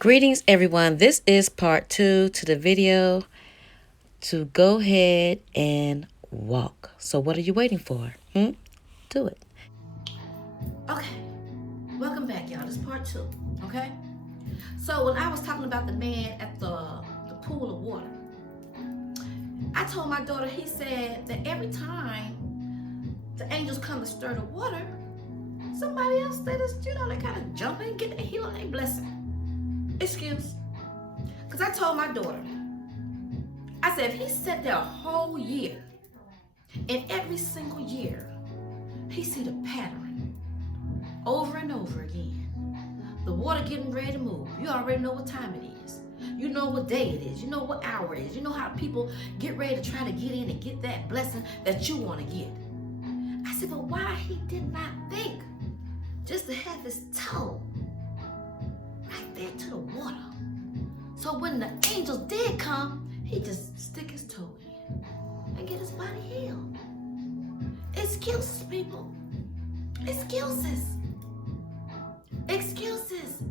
Greetings, everyone. This is part 2 to the video to go ahead and walk. So what are you waiting for? Do it. Okay, welcome back, y'all. This is part 2. Okay, so when I was talking about the man at the pool of water, I told my daughter. He said that every time the angels come to stir the water, somebody else they just they kind of jump in, get their healing, they blessing. Excuse, because I told my daughter, I said if he sat there a whole year, and every single year he see the pattern over and over again. The water getting ready to move. You already know what time it is. You know what day it is. You know what hour it is. You know how people get ready to try to get in and get that blessing that you want to get. I said, but why he did not think just to have his toe right there to the water? So when the angels did come, he just stick his toe in and get his body healed. Excuses, people. Excuses. Excuses.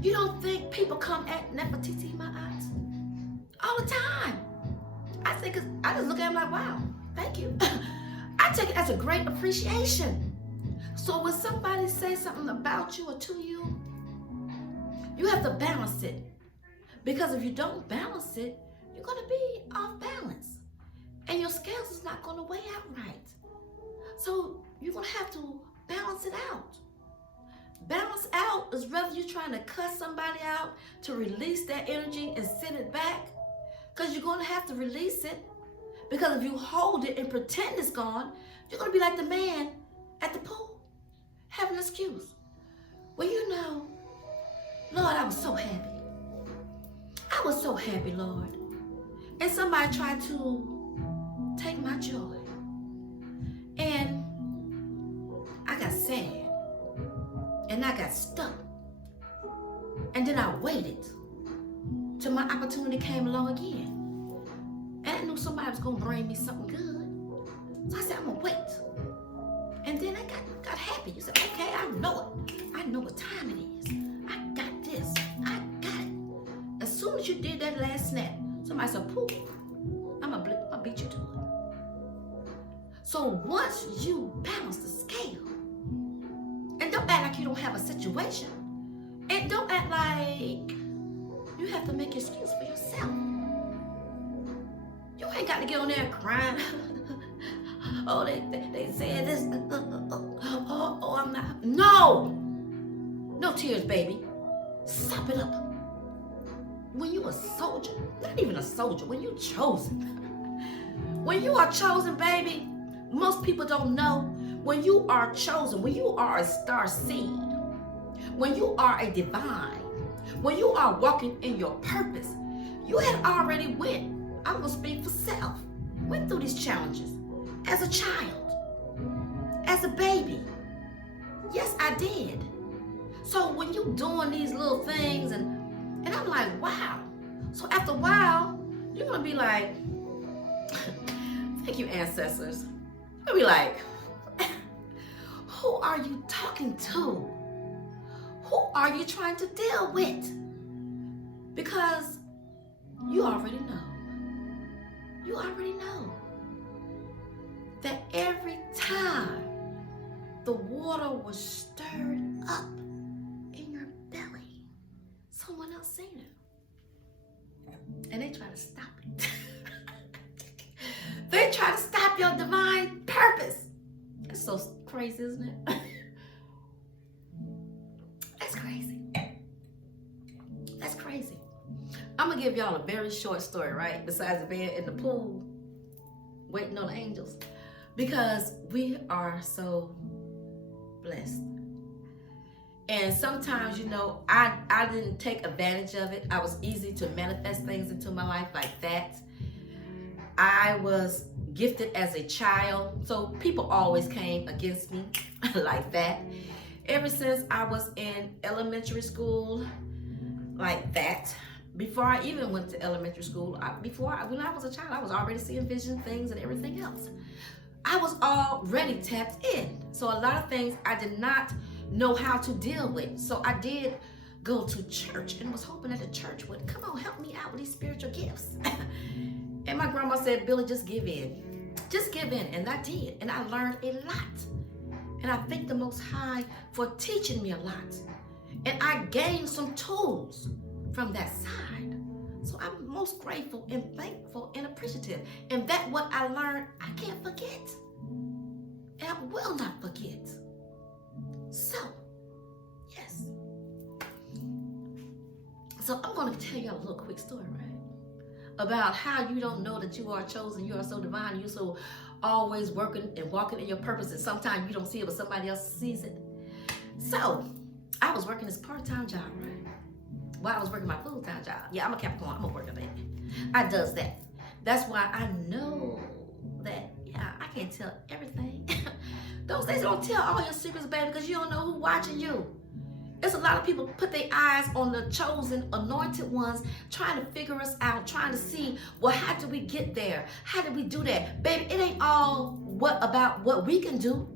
You don't think people come at Nefertiti my eyes all the time? I think I just look at him like, wow, thank you. I take it as a great appreciation. So when somebody says something about you or to you, you have to balance it. Because if you don't balance it, you're going to be off balance. And your scales is not going to weigh out right. So you're going to have to balance it out. Balance out is whether you're trying to cut somebody out to release that energy and send it back, because you're going to have to release it. Because if you hold it and pretend it's gone, you're going to be like the man at the pool, having an excuse. Well, Lord, I was so happy. I was so happy, Lord. And somebody tried to take my joy. And I got sad. And I got stuck. And then I waited till my opportunity came along again. And I knew somebody was going to bring me something good. So I said, I'm going to wait. And then I got happy. You said, okay, I know it. I know what time it is. I got this. I got it. As soon as you did that last snap, somebody said, poof, I'm going to beat you to it. So once you balance the scale, and don't act like you don't have a situation. And don't act like you have to make an excuse for yourself. You ain't got to get on there crying. Oh, they said this. Oh, I'm not. No. No tears, baby. Stop it up. When you a soldier, not even a soldier, when you chosen. When you are chosen, baby, most people don't know. When you are chosen, when you are a star seed, when you are a divine, when you are walking in your purpose, you had already I'm going to speak for self, went through these challenges as a child, as a baby. Yes, I did. So when you doing these little things and I'm like, wow. So after a while, you're going to be like, thank you, ancestors. You're going to be like, who are you talking to? Who are you trying to deal with? Because you already know. You already know that every time the water was stirred up in your belly, someone else seen it. And they try to stop it. They try to stop your divine purpose. That's so crazy, isn't it? That's crazy. That's crazy. I'm going to give y'all a very short story, right? Besides being in the pool, waiting on the angels. Because we are so blessed. And sometimes, I didn't take advantage of it. I was easy to manifest things into my life like that. I was gifted as a child, so people always came against me like that. Ever since I was in elementary school, like that. Before I even went to elementary school, when I was a child, I was already seeing vision things and everything else. I was already tapped in. So a lot of things I did not know how to deal with. So I did go to church and was hoping that the church would, come on, help me out with these spiritual gifts. And my grandma said, Billy, just give in. Just give in. And I did. And I learned a lot. And I thank the Most High for teaching me a lot. And I gained some tools from that side. So I'm most grateful and thankful and appreciative. And that what I learned, I can't forget. And I will not forget. So, yes. So I'm going to tell you a little quick story, right? About how you don't know that you are chosen, you are so divine, you're so always working and walking in your purpose, and sometimes you don't see it, but somebody else sees it. So, I was working this part-time job, right? While I was working my full-time job. Yeah, I'm a Capricorn, I'm a worker, baby. I does that. That's why I know that, yeah, I can't tell everything. Those days don't tell all your secrets, baby, because you don't know who's watching you. There's a lot of people put their eyes on the chosen, anointed ones, trying to figure us out, trying to see, well, how did we get there? How did we do that? Baby, it ain't all about what we can do.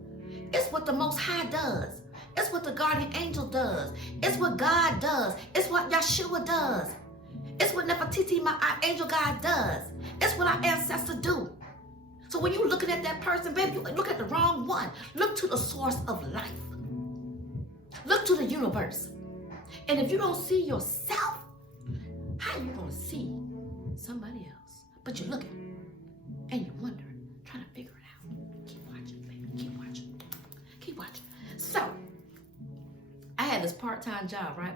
It's what the Most High does. It's what the guardian angel does. It's what God does. It's what Yeshua does. It's what Nefertiti, my angel God, does. It's what our ancestors do. So when you're looking at that person, baby, you look at the wrong one. Look to the source of life. Look to the universe. And if you don't see yourself, how are you going to see somebody else? But you're looking and you're wondering, trying to figure it out. Keep watching, baby. Keep watching. Keep watching. So, I had this part-time job, right?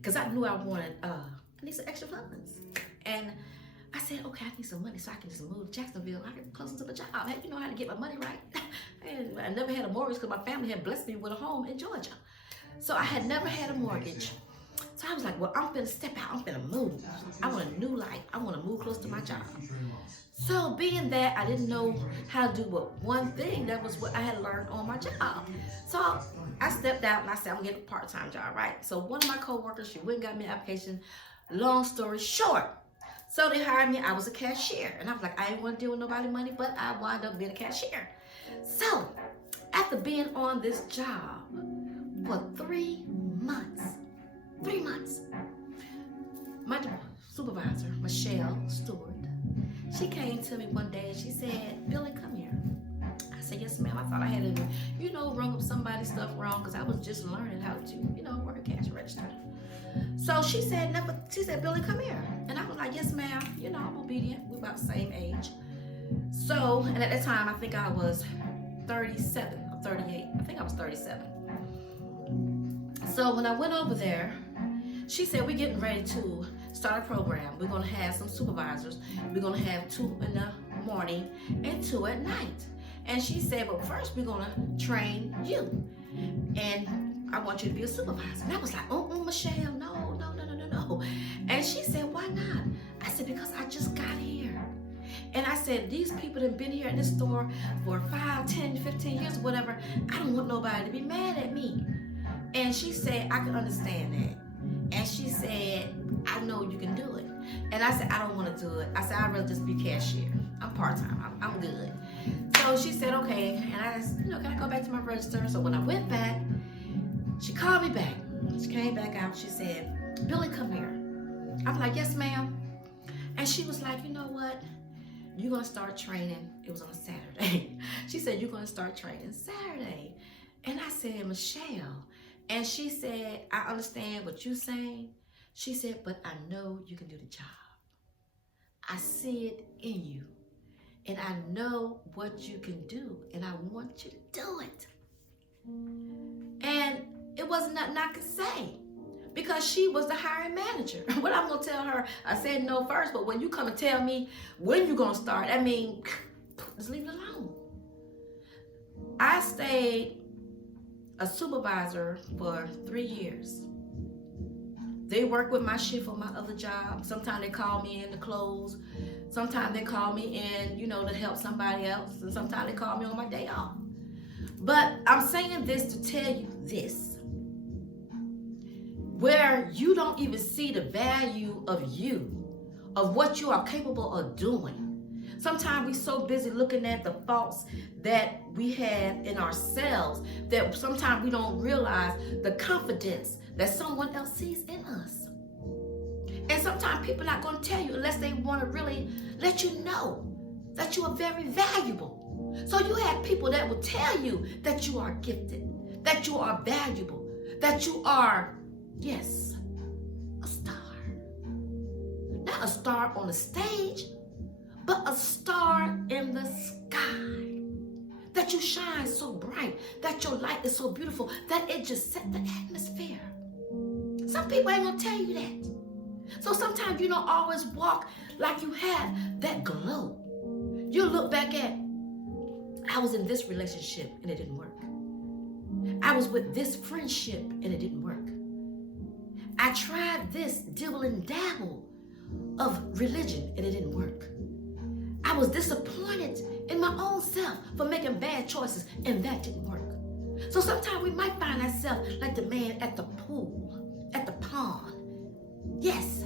Because I knew I wanted, I need some extra funds. And I said, okay, I need some money so I can just move to Jacksonville. I can be closer to the job. Hey, you know how to get my money right. And I never had a mortgage because my family had blessed me with a home in Georgia. So I had never had a mortgage. So I was like, well, I'm finna step out. I'm finna move. I want a new life. I want to move close to my job. So being that I didn't know how to do one thing, that was what I had learned on my job. So I stepped out and I said, I'm gonna get a part-time job, right? So one of my coworkers, she went and got me an application. Long story short, so they hired me. I was a cashier. And I was like, I ain't want to deal with nobody money, but I wound up being a cashier. So after being on this job for 3 months, my supervisor, Michelle Stewart, she came to me one day and she said, Billy, come here. I said, yes, ma'am. I thought I had to, rung up somebody's stuff wrong because I was just learning how to, work a cash register. So she said, Billy, come here. And I was like, yes, ma'am. I'm obedient. We're about the same age. So, and at that time, I think I was 37 or 38. I think I was 37. So when I went over there, she said, we're getting ready to start a program. We're going to have some supervisors. We're going to have 2 in the morning and 2 at night. And she said, but first we're going to train you. And I want you to be a supervisor. And I was like, Michelle, no. And she said, why not? I said, because I just got here. And I said, these people that have been here in this store for 5, 10, 15 years or whatever, I don't want nobody to be mad at me. And she said, I can understand that. And she said, I know you can do it. And I said, I don't want to do it. I said, I'd rather just be cashier. I'm part-time. I'm good. So she said, okay. And I just, can I go back to my register? So when I went back, she called me back. She came back out. She said, Billy, come here. I'm like, yes, ma'am. And she was like, you know what? You're going to start training. It was on a Saturday. She said, you're going to start training Saturday. And I said, Michelle. And she said, I understand what you're saying. She said, but I know you can do the job. I see it in you. And I know what you can do. And I want you to do it. And it wasn't nothing I could say. Because she was the hiring manager. What I'm going to tell her, I said no first, but when you come and tell me when you're going to start, just leave it alone. I stayed a supervisor for 3 years. They work with my shift on my other job. Sometimes they call me in to close. Sometimes they call me in, to help somebody else. And sometimes they call me on my day off. But I'm saying this to tell you this. Where you don't even see the value of you, of what you are capable of doing. Sometimes we're so busy looking at the faults that we have in ourselves that sometimes we don't realize the confidence that someone else sees in us. And sometimes people are not going to tell you unless they want to really let you know that you are very valuable. So you have people that will tell you that you are gifted, that you are valuable, that you are, yes, a star. Not a star on the stage, but a star in the sky. That you shine so bright, that your light is so beautiful, that it just set the atmosphere. Some people ain't gonna tell you that. So sometimes you don't always walk like you have that glow. You look back at, I was in this relationship and it didn't work. I was with this friendship and it didn't work. I tried this dibble and dabble of religion and it didn't work. I was disappointed in my own self for making bad choices and that didn't work. So sometimes we might find ourselves like the man at the pool, at the pond. Yes.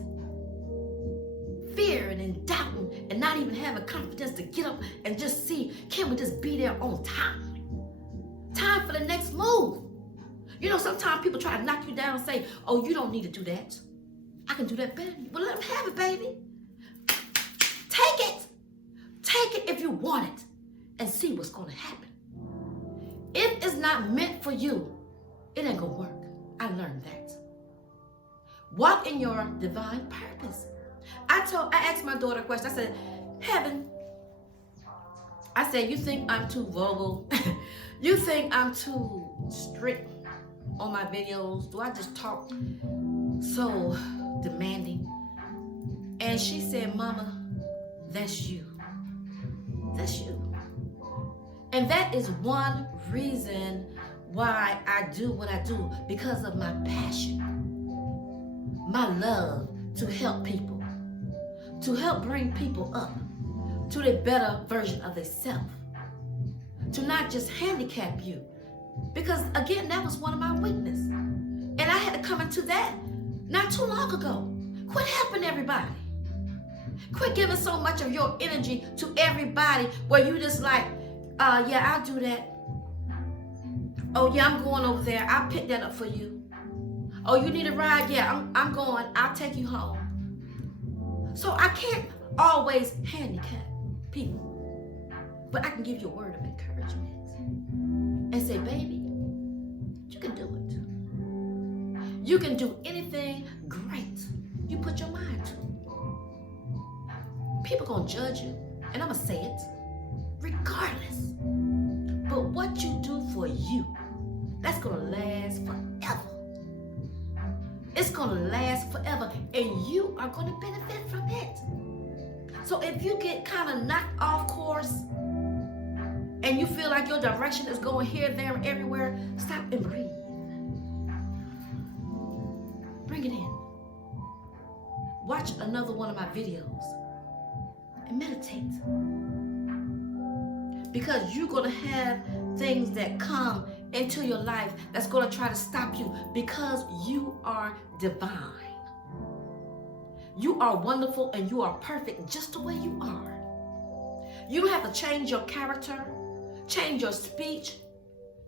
Fearing and doubting and not even having confidence to get up and just see, can we just be there on time? Time for the next move. You know, sometimes people try to knock you down and say, oh, you don't need to do that. I can do that better. Well, let them have it, baby. Take it. Take it if you want it and see what's going to happen. If it's not meant for you, it ain't going to work. I learned that. Walk in your divine purpose. I asked my daughter a question. I said, Heaven, I said, you think I'm too vocal? You think I'm too strict on my videos? Do I just talk so demanding? And she said, Mama, that's you. That's you. And that is one reason why I do what I do, because of my passion, my love to help people, to help bring people up to the better version of themselves, to not just handicap you. Because again, that was one of my weaknesses. And I had to come into that not too long ago. Quit helping everybody. Quit giving so much of your energy to everybody where you just like, yeah, I'll do that. Oh yeah, I'm going over there. I'll pick that up for you. Oh, you need a ride? Yeah, I'm going. I'll take you home. So I can't always handicap people, but I can give you a word of encouragement and say, baby, you can do it. You can do anything great you put your mind to. People gonna judge you, and I'm gonna say it, regardless. But what you do for you, that's gonna last forever. It's gonna last forever, and you are gonna benefit from it. So if you get kind of knocked off course, and you feel like your direction is going here, there, and everywhere, stop and breathe. Bring it in. Watch another one of my videos and meditate. Because you're going to have things that come into your life that's going to try to stop you, because you are divine. You are wonderful and you are perfect just the way you are. You don't have to change your character, change your speech.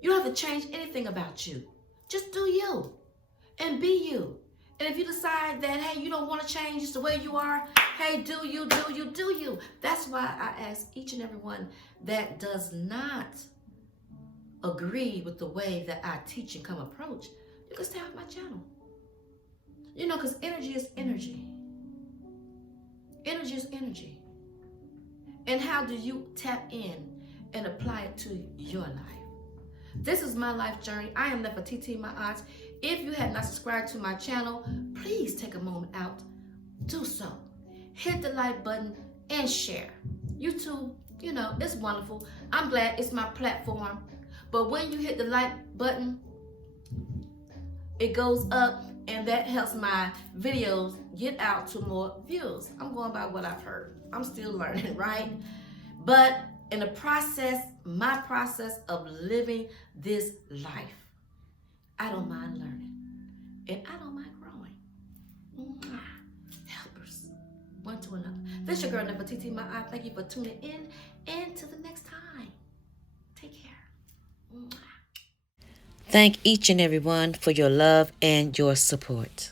You don't have to change anything about you. Just do you and be you. And if you decide that, hey, you don't want to change just the way you are, hey, do you, do you, do you. That's why I ask each and every one that does not agree with the way that I teach and come approach, you can stay off my channel. You know, because energy is energy. Energy is energy. And how do you tap in and apply it to your life? This is my life journey. I am Nefertiti Ma'at. If you have not subscribed to my channel, please take a moment out. Do so. Hit the like button and share. YouTube, you know, it's wonderful. I'm glad it's my platform. But when you hit the like button, it goes up, and that helps my videos get out to more views. I'm going by what I've heard. I'm still learning, right? But in the process, my process of living this life, I don't mind learning, and I don't mind growing. Helpers, one to another. This your girl, Nefertiti Ma'at. Thank you for tuning in, and till the next time, take care. Thank each and every one for your love and your support.